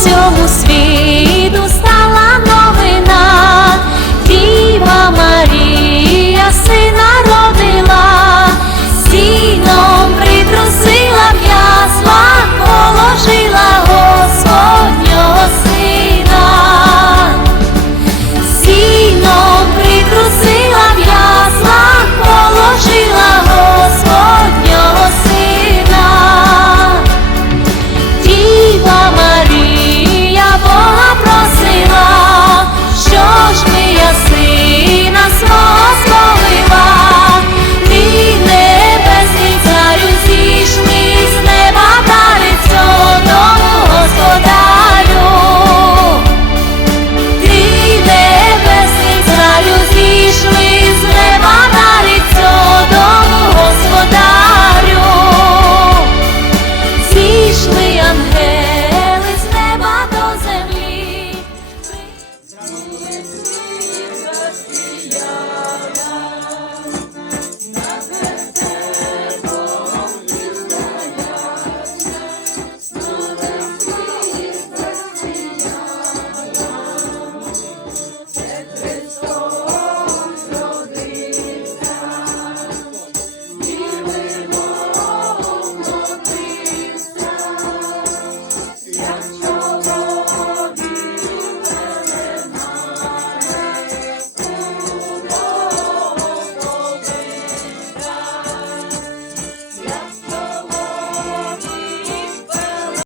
всьому світі.